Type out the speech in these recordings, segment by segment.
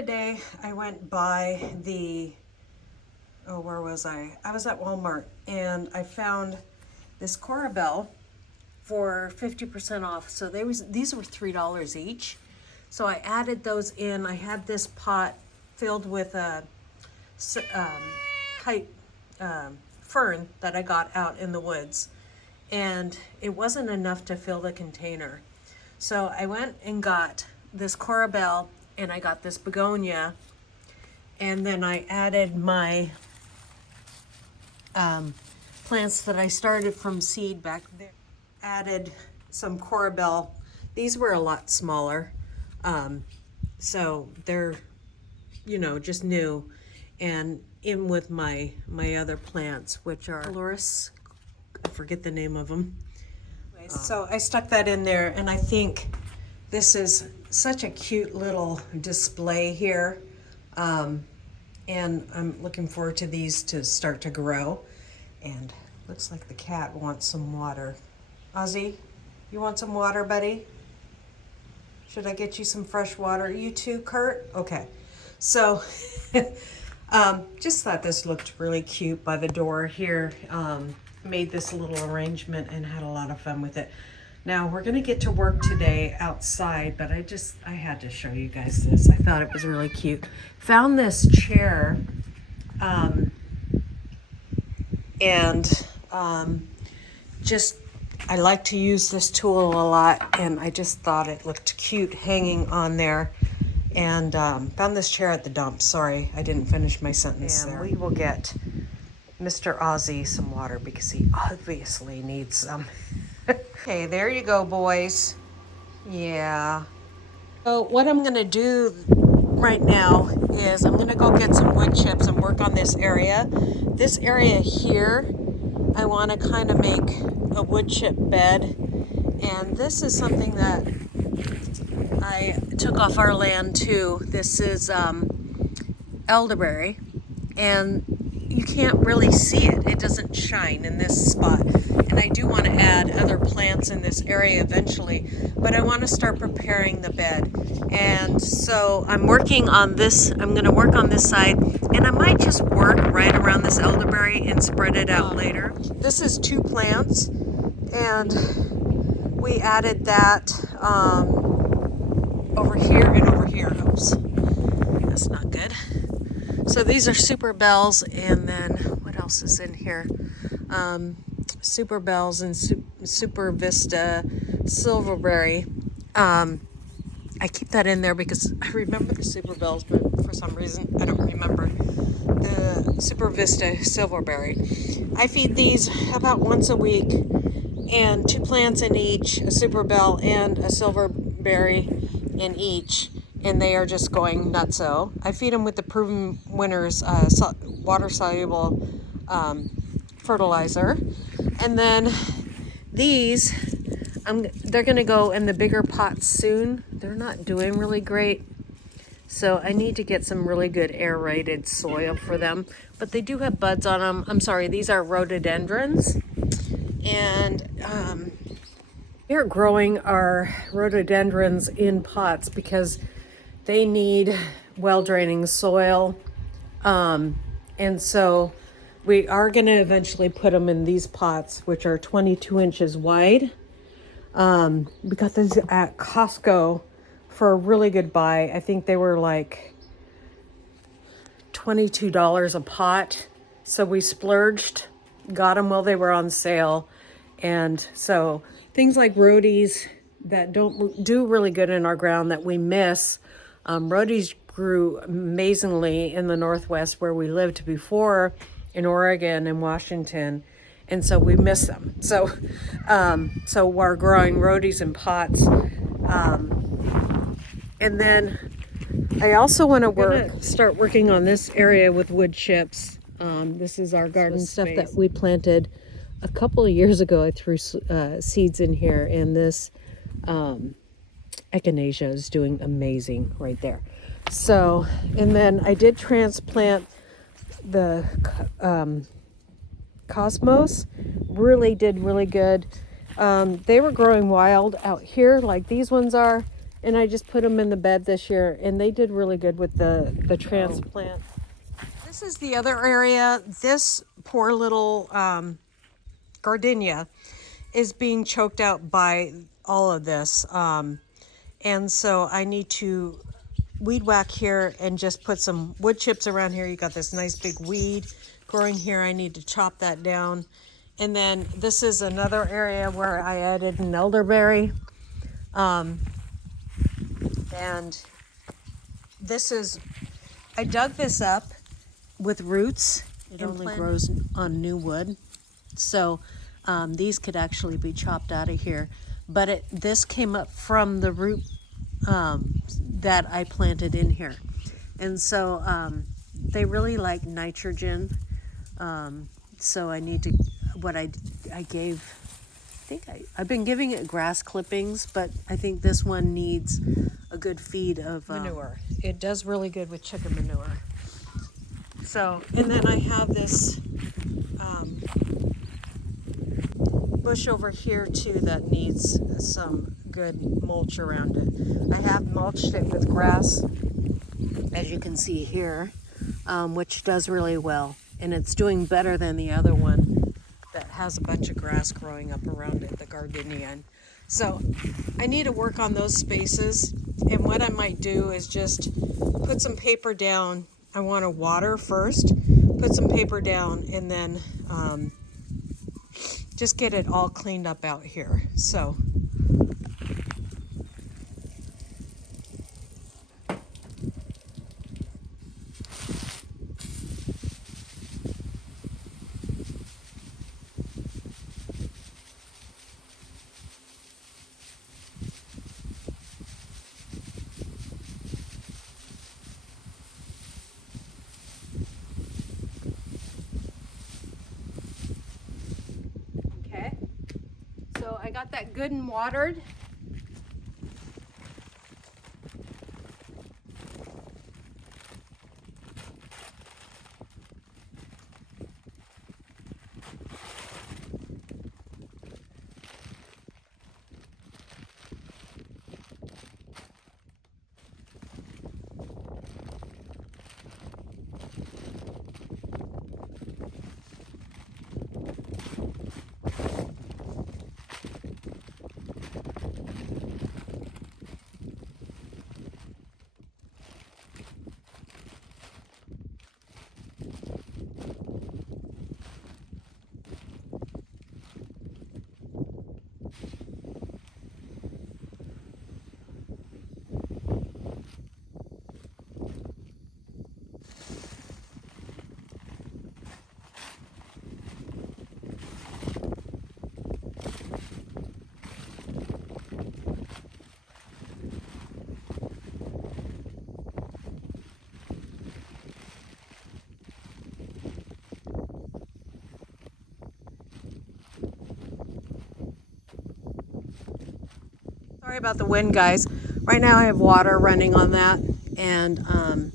other day I went by the, oh, where was I? I was at Walmart and I found this Corabelle for 50% off. So these were $3 each. So I added those in. I had this pot filled with a fern that I got out in the woods, and it wasn't enough to fill the container. So I went and got this Corabelle and I got this begonia, and then I added my plants that I started from seed back there. Added some Corabelle. These were a lot smaller, so they're, you know, just new, and in with my other plants, which are Loris. I forget the name of them. So I stuck that in there, and I think this is such a cute little display here, and I'm looking forward to these to start to grow. And looks like the cat wants some water. Ozzy, you want some water, buddy? Should I get you some fresh water? You too, Kurt? Okay. So just thought this looked really cute by the door here. Made this little arrangement and had a lot of fun with it. Now we're gonna get to work today outside, but I had to show you guys this. I thought it was really cute. Found this chair, I like to use this tool a lot, and I just thought it looked cute hanging on there. And found this chair at the dump. Sorry, I didn't finish my sentence there. We will get Mr. Ozzy some water because he obviously needs some. Okay, there you go, boys. Yeah. So what I'm gonna do right now is I'm gonna go get some wood chips and work on this area. This area here, I wanna kind of make a wood chip bed. And this is something that I took off our land too. This is elderberry, and you can't really see it. It doesn't shine in this spot. And I do want to add other plants in this area eventually, but I want to start preparing the bed. And so I'm working on this. I'm going to work on this side, and I might just work right around this elderberry and spread it out later. This is 2 plants, and we added that over here and over here. Oops, that's not good. So these are super bells, and then what else is in here? Super bells and super vista silverberry. I keep that in there because I remember the super bells, but for some reason I don't remember the super vista silverberry. I feed these about once a week, and 2 plants in each, a super bell and a silverberry in each, and they are just going nutso. I feed them with the Proven Winners water-soluble fertilizer. And then these, they're gonna go in the bigger pots soon. They're not doing really great, so I need to get some really good aerated soil for them. But they do have buds on them. I'm sorry, these are rhododendrons. And we're growing our rhododendrons in pots because they need well-draining soil. And so we are going to eventually put them in these pots, which are 22 inches wide. We got these at Costco for a really good buy. I think they were like $22 a pot. So we splurged, got them while they were on sale. And so things like rhodies that don't do really good in our ground that we miss. Rhodies grew amazingly in the Northwest where we lived before, in Oregon and Washington, and so we miss them. So so we're growing rhodies in pots. And then I also want to start working on this area with wood chips. This is our garden stuff that we planted a couple of years ago. I threw seeds in here, and this echinacea is doing amazing right there. So, and then I did transplant the Cosmos. Really did really good. They were growing wild out here like these ones are, And I just put them in the bed this year, and they did really good with the transplant. This is the other area. This poor little gardenia is being choked out by all of this. And so I need to weed whack here and just put some wood chips around here. You got this nice big weed growing here. I need to chop that down. And then this is another area where I added an elderberry. And this is, I dug this up with roots. It only grows on new wood. So these could actually be chopped out of here. But this came up from the root that I planted in here. And so they really like nitrogen. So I need to, what I gave, I've been giving it grass clippings, but I think this one needs a good feed of manure. It does really good with chicken manure. So, and then I have this bush over here too that needs some good mulch around it. I have mulched it with grass, as you can see here, which does really well. And it's doing better than the other one that has a bunch of grass growing up around it, the gardenia. So I need to work on those spaces. And what I might do is just put some paper down. I want to water first, put some paper down, and then just get it all cleaned up out here. So I got that good and watered. Sorry about the wind, guys. Right now I have water running on that, and I'm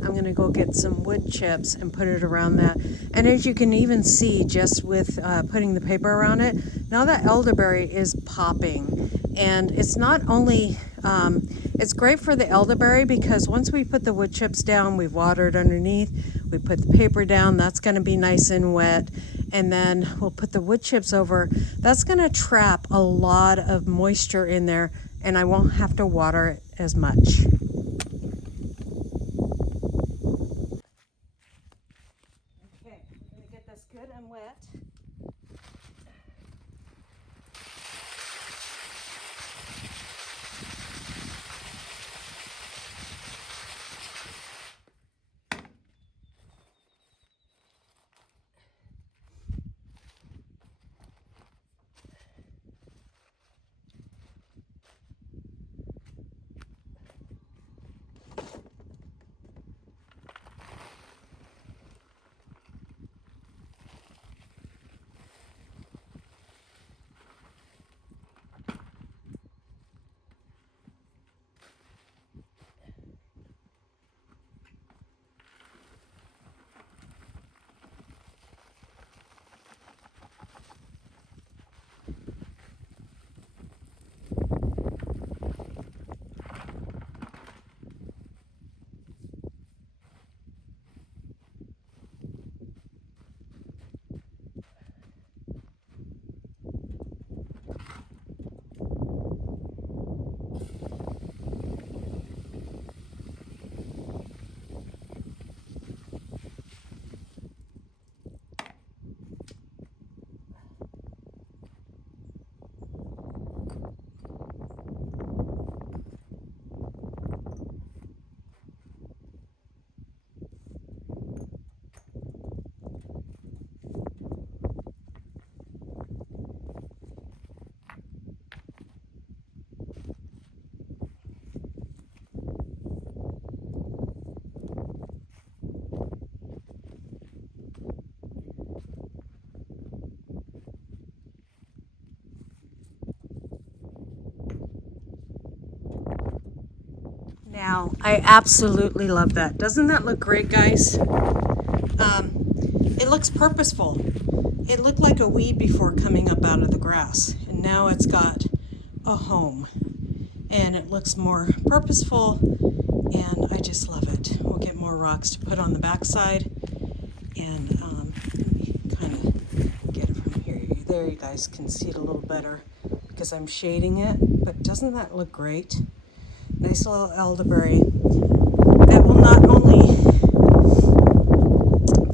going to go get some wood chips and put it around that. And as you can even see, just with putting the paper around it, now that elderberry is popping. And it's not only, it's great for the elderberry because once we put the wood chips down, we've watered underneath, we put the paper down, that's going to be nice and wet. And then we'll put the wood chips over. That's going to trap a lot of moisture in there, and I won't have to water it as much. Okay, I'm going to get this good and wet. Now, I absolutely love that. Doesn't that look great, guys? It looks purposeful. It looked like a weed before coming up out of the grass, and now it's got a home. And it looks more purposeful, and I just love it. We'll get more rocks to put on the backside, and let me kind of get it from here. There, you guys can see it a little better because I'm shading it, but doesn't that look great? Nice little elderberry that will not only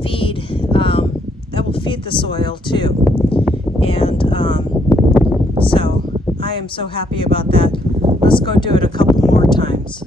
feed, that will feed the soil too. And so I am so happy about that. Let's go do it a couple more times.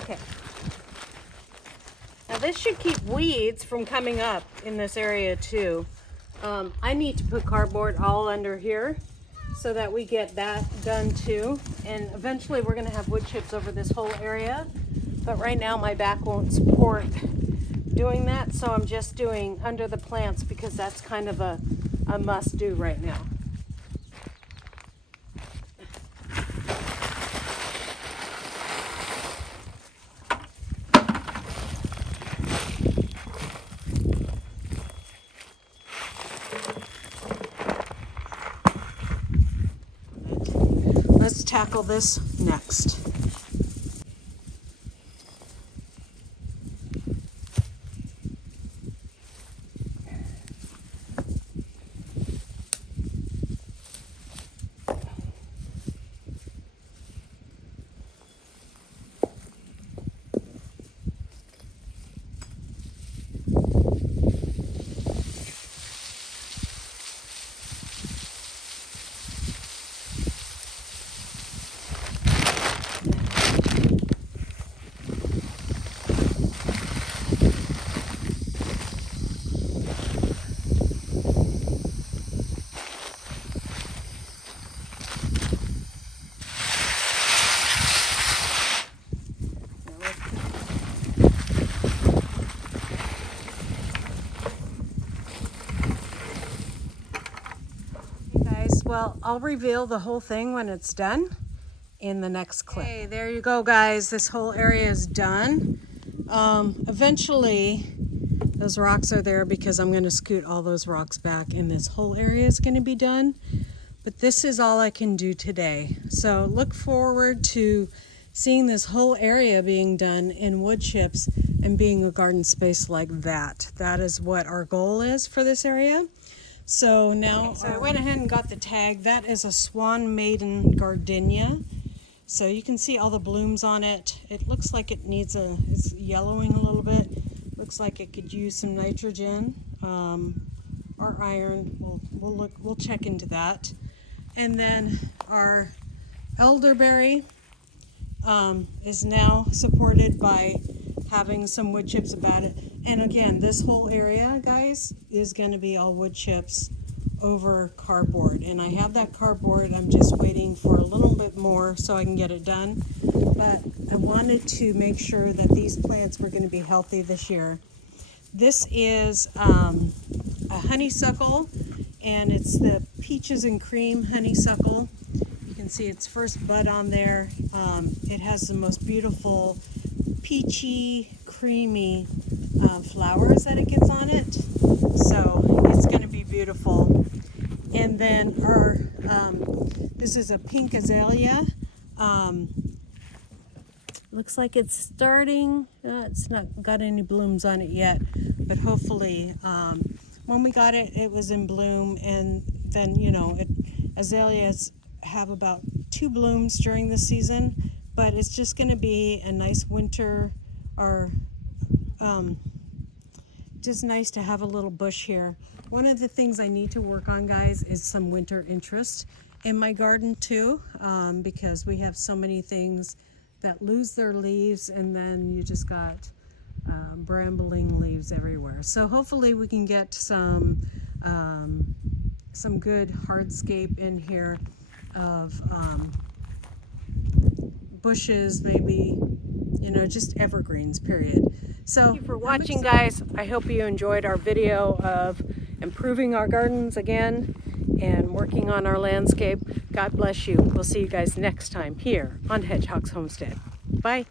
Okay. Now this should keep weeds from coming up in this area too. I need to put cardboard all under here so that we get that done too. And eventually we're gonna have wood chips over this whole area. But right now my back won't support doing that. So I'm just doing under the plants because that's kind of a must do right now. Let's tackle this next. Well, I'll reveal the whole thing when it's done in the next clip. Okay, there you go, guys. This whole area is done. Eventually, those rocks are there because I'm going to scoot all those rocks back, and this whole area is going to be done. But this is all I can do today. So look forward to seeing this whole area being done in wood chips and being a garden space like that. That is what our goal is for this area. So now, so I went ahead and got the tag. That is a Swan Maiden Gardenia. So you can see all the blooms on it. It looks like it needs it's yellowing a little bit. Looks like it could use some nitrogen or iron. We'll check into that. And then our elderberry is now supported by having some wood chips about it. And again, this whole area, guys, is going to be all wood chips over cardboard, and I have that cardboard. I'm just waiting for a little bit more so I can get it done, but I wanted to make sure that these plants were going to be healthy this year. This is a honeysuckle, and it's the peaches and cream honeysuckle. You can see its first bud on there. It has the most beautiful peachy, creamy flowers that it gets on it, so it's going to be beautiful. And then our this is a pink azalea. Looks like it's starting. It's not got any blooms on it yet, but hopefully when we got it, it was in bloom. And then, you know, azaleas have about 2 blooms during the season, but it's just going to be a nice winter, or just nice to have a little bush here. One of the things I need to work on, guys, is some winter interest in my garden too, because we have so many things that lose their leaves, and then you just got brambling leaves everywhere. So hopefully we can get some good hardscape in here of bushes, maybe, you know, just evergreens, period. So thank you for watching, guys. I hope you enjoyed our video of improving our gardens again and working on our landscape. God bless you. We'll see you guys next time here on Hedgehog's Homestead. Bye.